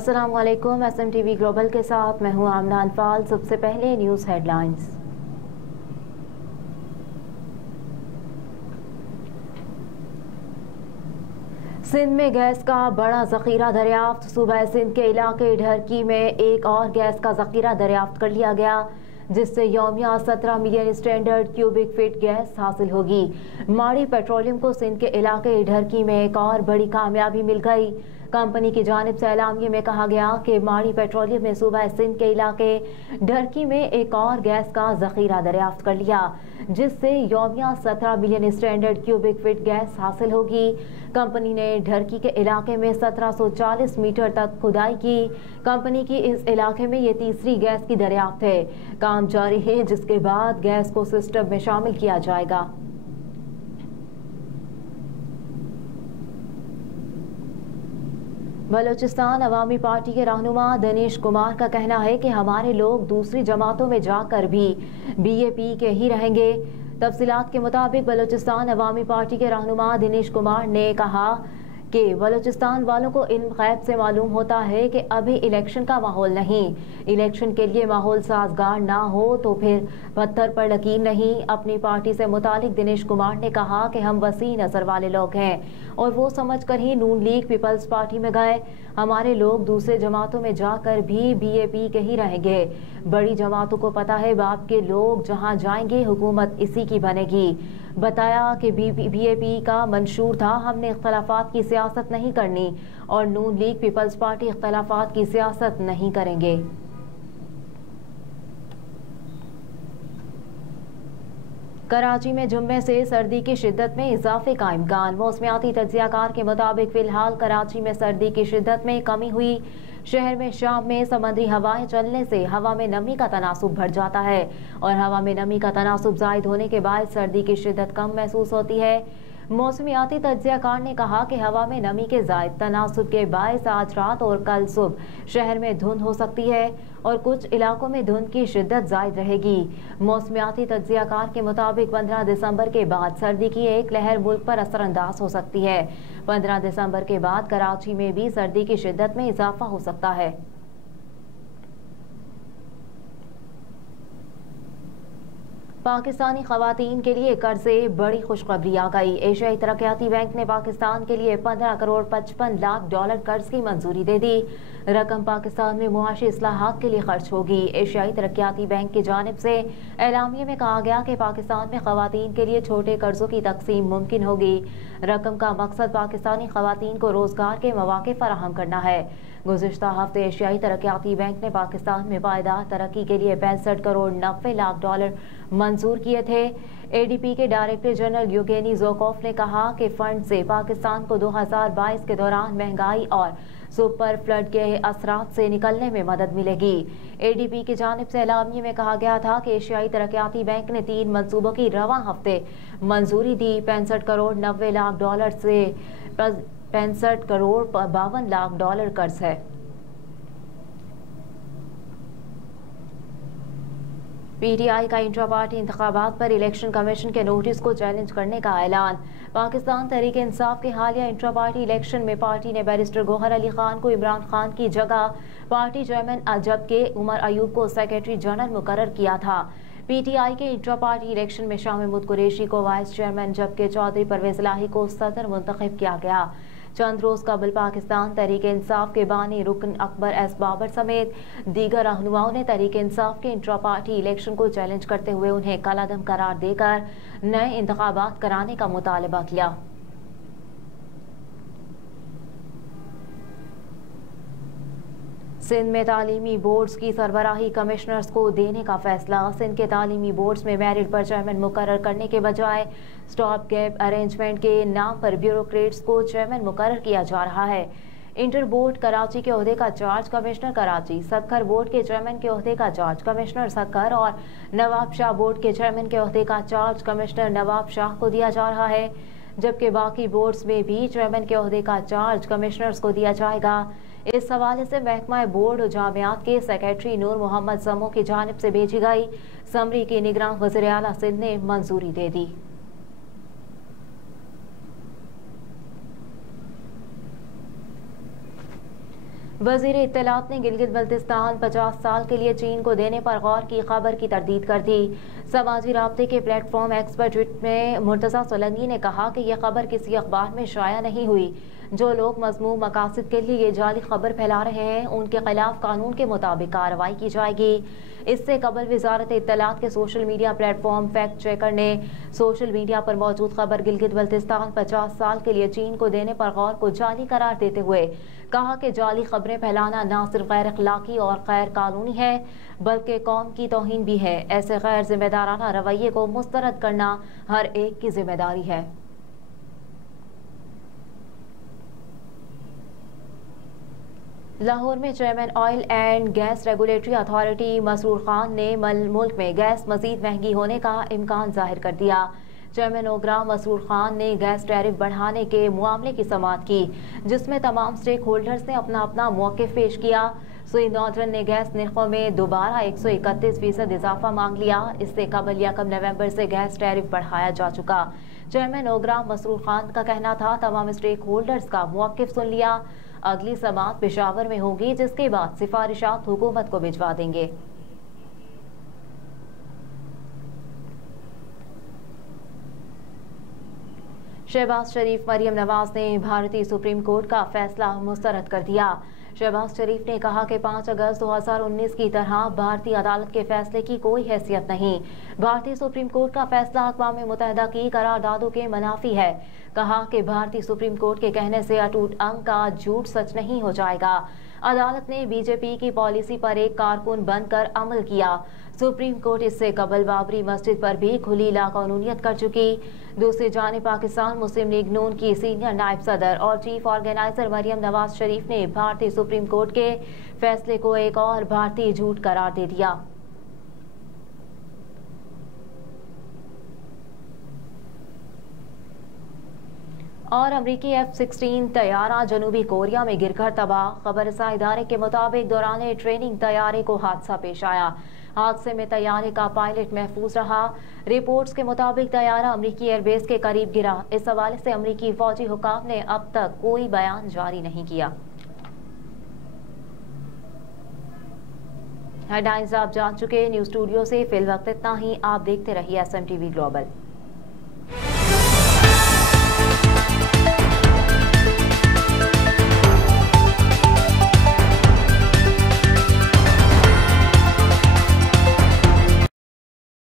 अस्सलाम वालेकुम। SMTV global के साथ मैं हूं आमना अनफाल। सबसे पहले न्यूज़ हेडलाइंस। सिंध में गैस का बड़ा जखीरा दरियाफ्त। सूबा सिंध के इलाके ढरकी में एक और गैस का जखीरा दरियाफ्त कर लिया गया, जिससे यौमिया 17 million standard cubic feet gas हासिल होगी। माड़ी पेट्रोलियम को सिंध के इलाके ढरकी में एक और बड़ी कामयाबी मिल गई। कंपनी की जानिब से एलामिये में कहा गया कि माड़ी पेट्रोलियम ने सूबा सिंध के इलाके ढरकी में एक और गैस का जखीरा दरियाफ्त कर लिया, जिससे यौमिया 17 million standard cubic feet gas हासिल होगी। कंपनी ने ढरकी के इलाके में 1740 मीटर तक खुदाई की। कंपनी की इस इलाके में ये तीसरी गैस की दरियाफ्त है। काम जारी है, जिसके बाद गैस को सिस्टम में शामिल किया जाएगा। बलूचिस्तान अवामी पार्टी के रहनुमा दनीश कुमार का कहना है कि हमारे लोग दूसरी जमातों में जाकर भी BAP के ही रहेंगे। तफसीलात के मुताबिक बलूचिस्तान अवामी पार्टी के रहनुमा दिनेश कुमार ने कहा कि बलूचिस्तान वालों को इल्म गैब से मालूम होता है कि अभी इलेक्शन का माहौल नहीं। इलेक्शन के लिए माहौल साजगार ना हो तो फिर पत्थर पर लकीर नहीं। अपनी पार्टी से मुतालिक दिनेश कुमार ने कहा कि हम वसी नजर वाले लोग हैं और वो समझकर ही नून लीग पीपल्स पार्टी में गए। हमारे लोग दूसरे जमातों में जाकर भी BAP के ही रहेंगे। बड़ी जमातों को पता है बाप के लोग जहां जाएंगे हुकूमत इसी की बनेगी। बताया कि BAP का मंशूर था, हमने इख्तलाफात की सियासत नहीं करनी और नून लीग पीपल्स पार्टी इख्तलाफात की सियासत नहीं करेंगे। कराची में जुम्मे से सर्दी की शिद्दत में इजाफे का इम्कान। मौसमियाती तज्जियाकार के मुताबिक फिलहाल कराची में सर्दी की शिद्दत में कमी हुई। शहर में शाम में समुद्री हवाएं चलने से हवा में नमी का तनासुब बढ़ जाता है और हवा में नमी का तनासुब जायद होने के बाद सर्दी की शिद्दत कम महसूस होती है। मौसमियाती तज्जियाकार ने कहा कि हवा में नमी के जायद तनासुब के बायस आज रात और कल सुबह शहर में धुंध हो सकती है और कुछ इलाकों में धुंध की शिद्दत जायद रहेगी। मौसमियाती तज्जियाकार के मुताबिक 15 दिसंबर के बाद सर्दी की एक लहर मुल्क पर असरअंदाज हो सकती है। 15 दिसंबर के बाद कराची में भी सर्दी की शिद्दत में इजाफा हो सकता है। पाकिस्तानी खवातीन के लिए कर्ज से बड़ी खुशखबरी आ गई। एशियाई तरक्याती बैंक ने पाकिस्तान के लिए 15 करोड़ 55 लाख डॉलर कर्ज की मंजूरी दे दी। रकम पाकिस्तान में मुआशी इस्लाहात के लिए खर्च होगी। एशियाई तरक्याती बैंक की जानिब से एलामिये में कहा गया कि पाकिस्तान में खवातीन के लिए छोटे कर्जों की तकसीम मुमकिन होगी। रकम का मकसद पाकिस्तानी खवातीन को रोजगार के मौके फराहम करना है। गुज़िश्ता हफ्ते एशियाई तरक्याती बैंक ने पाकिस्तान में पायदार तरक्की के लिए 65 करोड़ 90 लाख डॉलर मंजूर किए थे। ADB के डायरेक्टर जनरल युगेनी जोकोफ ने कहा कि फंड से पाकिस्तान को 2022 के दौरान महंगाई और सुपर फ्लड के असरात से निकलने में मदद मिलेगी। ADB की जानिब से एलामिये में कहा गया था कि एशियाई तरक्याती बैंक ने 3 मंसूबों की रवां हफ्ते मंजूरी दी। 65 करोड़ 90 लाख डॉलर से 65 करोड़ 52 लाख डॉलर कर्ज है। PTI का इंट्रा पार्टी इंतखाबात पर इलेक्शन कमीशन के नोटिस को चैलेंज करने का ऐलान। पाकिस्तान तहरीक इंसाफ के हालिया इंट्रा पार्टी इलेक्शन में पार्टी ने बैरिस्टर गौहर अली खान को इमरान खान की जगह पार्टी चेयरमैन जबकि उमर अयूब को सेक्रेटरी जनरल मुकर्रर किया था। PTI के इंट्रा पार्टी इलेक्शन में शाह महमूद कुरैशी को वाइस चेयरमैन जबकि चौधरी परवेज इलाही को सदर मुंतखब किया गया। चंद रोज कबल पाकिस्तान तहरीक इंसाफ के बानी रुकन अकबर एस बाबर समेत दीगर रहनुमाओं ने तहरीक इंसाफ के इंट्रा पार्टी इलेक्शन को चैलेंज करते हुए उन्हें कलादम करार देकर नए इंतखाबात कराने का मुतालबा किया। सिंध में तालीमी बोर्ड्स की सरबराही कमिश्नर्स को देने का फैसला। सिंध के तालीमी बोर्ड्स में मेरिट पर चेयरमैन मुकर्रर करने के बजाय स्टॉप गैप अरेंजमेंट के नाम पर ब्यूरोक्रेट्स को चेयरमैन मुकर्रर किया जा रहा है। इंटर बोर्ड कराची के ओहदे का charge commissioner Karachi, Sukkur board के चेयरमैन के ओहदे का चार्ज कमिश्नर सक्खर और नवाब शाह बोर्ड के चेयरमैन के ओहदे का चार्ज कमिश्नर नवाब शाह को दिया जा रहा है, जबकि बाकी बोर्ड्स में भी चेयरमैन के ओहदे का चार्ज कमिश्नर्स को दिया जाएगा। इस हवाले से महकमा बोर्ड और जामियात के सेक्रेटरी नूर मोहम्मद समो की जानिब से भेजी गई समरी की निगरान वज़ीर आला सिंध ने मंजूरी दे दी। वजीर इत्तलात ने गिलगित बल्तिस्तान 50 साल के लिए चीन को देने पर गौर की खबर की तरदीद कर दी। समाजी राब्ते के प्लेटफॉर्म एक्स पर ट्वीट में मुर्तज़ा सोलंकी ने कहा कि यह खबर किसी अखबार में शाया नहीं हुई। जो लोग मज़मूम मकासद के लिए ये जाली खबर फैला रहे हैं उनके खिलाफ कानून के मुताबिक कार्रवाई की जाएगी। इससे कबल वजारत इत्तलात के social media platform fact checker ने सोशल मीडिया पर मौजूद खबर गिलगित बल्तिस्तान 50 साल के लिए चीन को देने पर गौर को जाली करार देते हुए कहा कि जाली खबरें फैलाना न सिर्फ गैर अखलाकी और गैर कानूनी है बल्कि कौम की तौहीन भी है। ऐसे गैर जिम्मेदाराना रवैये को मुस्तरद करना हर एक की जिम्मेदारी है। लाहौर में chairman oil and gas regulatory authority Masroor Khan ने मुल्क में गैस मजीद महंगी होने का इम्कान जाहिर कर दिया। चेयरमैन ओगरा मसरूर खान ने गैस टैरिफ बढ़ाने के मामले की समाअत की, जिसमें तमाम स्टेक होल्डर्स ने अपना अपना मौक़िफ़ पेश किया। सुई नॉर्दर्न ने गैस निर्खों में दोबारा 131% इजाफा मांग लिया। इससे कबल 1 नवंबर से गैस टैरिफ बढ़ाया जा चुका। चेयरमैन ओगरा मसरूर खान का कहना था तमाम स्टेक होल्डर्स का मौक़िफ़ सुन लिया। अगली समाअत पेशावर में होगी, जिसके बाद सिफारिशात हुकूमत को भिजवा देंगे। शहबाज शरीफ मरियम नवाज ने भारतीय सुप्रीम कोर्ट का फैसला मुस्तरद कर दिया। शहबाज शरीफ ने कहा कि 5 अगस्त 2019 की तरह भारतीय अदालत के फैसले की कोई हैसियत नहीं। भारतीय सुप्रीम कोर्ट का फैसला अक़वाम मुत्तहिदा की करारदादों के मुनाफी है। कहा कि भारतीय सुप्रीम कोर्ट के कहने से अटूट अंग का झूठ सच नहीं हो जाएगा। अदालत ने बीजेपी की पॉलिसी पर एक कारकुन बनकर अमल किया। सुप्रीम कोर्ट इससे कबल बाबरी मस्जिद पर भी खुली लाकानूनियत कर चुकी। दूसरी जानिब पाकिस्तान मुस्लिम लीग नून की सीनियर नायब सदर और चीफ ऑर्गेनाइजर मरियम नवाज शरीफ ने भारतीय सुप्रीम कोर्ट के फैसले को एक और भारतीय झूठ करार दे दिया। और अमरीकी F-16 तैयारा जनूबी कोरिया में गिरकर तबाह। खबरसां इदारे के मुताबिक दौरान ट्रेनिंग तैयारे को हादसा पेश आया। हादसे में तैयारे का पायलट महफूज रहा। रिपोर्ट्स के मुताबिक तैयारा अमरीकी एयरबेस के करीब गिरा। इस हवाले से अमरीकी फौजी हुकाम ने अब तक कोई बयान जारी नहीं किया। हेडलाइंस आप जान चुके। न्यूज़ स्टूडियो से फिलहाल इतना ही। आप देखते रहिए SMTV ग्लोबल।